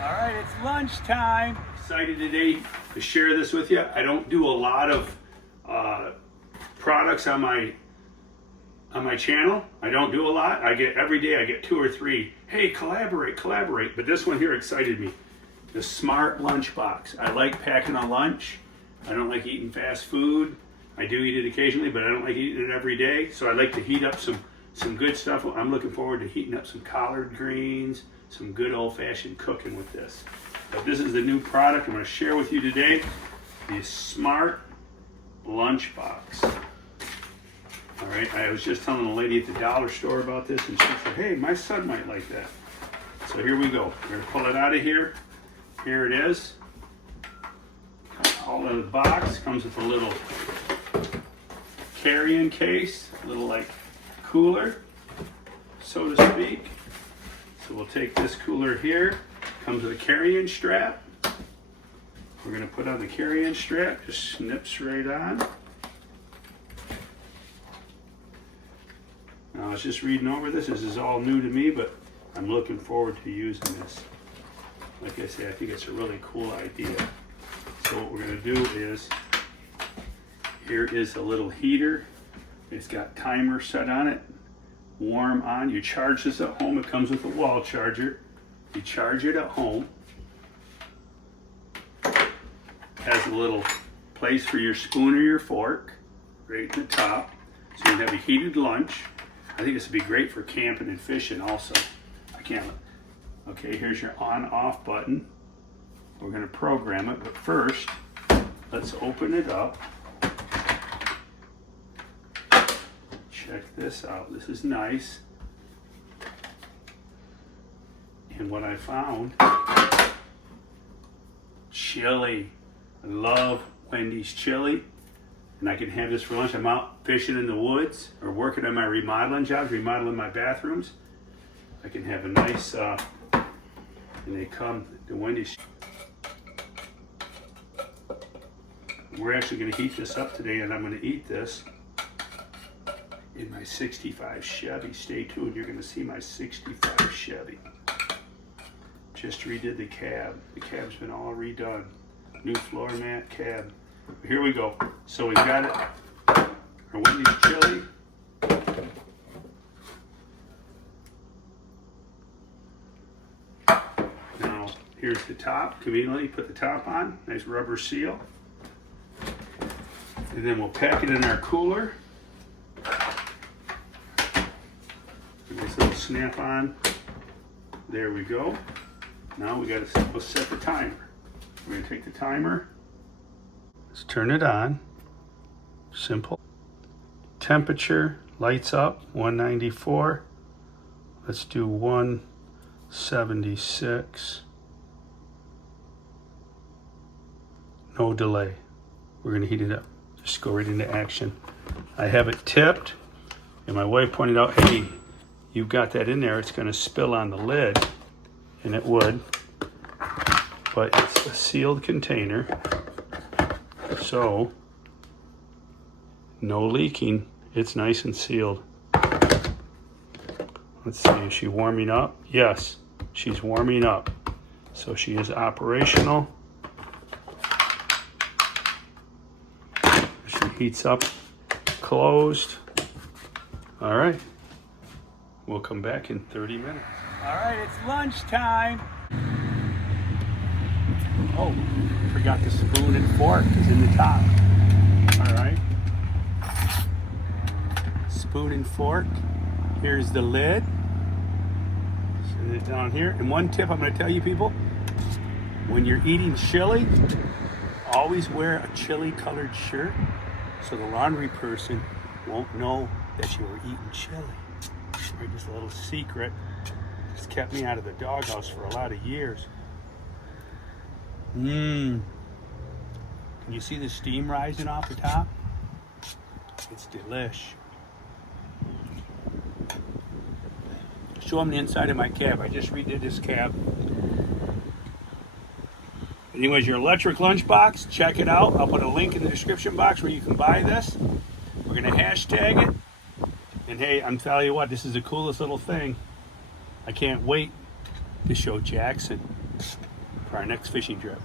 All right, it's lunchtime. Excited today to share this with you. I don't do a lot of products on my channel. I don't do a lot. I get every day. I get 2 or 3. Hey, collaborate. But this one here excited me. The smart lunchbox. I like packing a lunch. I don't like eating fast food. I do eat it occasionally, but I don't like eating it every day. So I like to heat up some good stuff. I'm looking forward to heating up some collard greens, some good old-fashioned cooking with this. But this is the new product I'm going to share with you today. The smart lunchbox. All right, I was just telling a lady at the dollar store about this, and she said, hey, my son might like that. So here we go. We're going to pull it out of here. Here it is. All in the box. Comes with a little carrying case, a little like cooler, so to speak. So we'll take this cooler here. Comes with a carrying strap. We're going to put on the carrying strap. Just snips right on. Now I was just reading over this. This is all new to me, but I'm looking forward to using this. Like I say, I think it's a really cool idea. So what we're going to do is, here is a little heater. It's got timer set on it. Warm on. You charge this at home. It comes with a wall charger. You charge it at home. Has a little place for your spoon or your fork right at the top. So you can have a heated lunch. I think this would be great for camping and fishing also. Okay, here's your on-off button. We're going to program it, but first, let's open it up. Check this out. This is nice. And what I found, chili. I love Wendy's chili. And I can have this for lunch. I'm out fishing in the woods or working on my remodeling jobs, remodeling my bathrooms. I can have a nice, and they come, the Wendy's. We're actually going to heat this up today, and I'm going to eat this in my 65 Chevy. Stay tuned. You're going to see my 65 Chevy. Just redid the cab. The cab's been all redone. New floor mat, cab. Here we go. So we've got it. Our Wendy's chili. Now, here's the top. Conveniently, put the top on. Nice rubber seal. And then we'll pack it in our cooler. Nice little snap on. There we go. Now we'll set the timer. We're going to take the timer. Let's turn it on. Simple. Temperature, lights up, 194. Let's do 176. No delay. We're going to heat it up. Just go right into action. I have it tipped, and my wife pointed out, hey, you've got that in there, it's going to spill on the lid, and it would, but it's a sealed container, so no leaking. It's nice and sealed. Let's see, is she warming up? Yes, she's warming up. So she is operational. Heats up, closed. All right, we'll come back in 30 minutes. All right, it's lunchtime. Oh, forgot the spoon and fork is in the top. All right, spoon and fork. Here's the lid. Set it down here. And one tip I'm going to tell you people, when you're eating chili, always wear a chili colored shirt, so the laundry person won't know that you were eating chili. Right, just a little secret. Just kept me out of the doghouse for a lot of years. Can you see the steam rising off the top? It's delish. Show them the inside of my cab. I just redid this cab. Anyways, your electric lunchbox, check it out. I'll put a link in the description box where you can buy this. We're going to hashtag it. And hey, I'm telling you what, this is the coolest little thing. I can't wait to show Jackson. for our next fishing trip.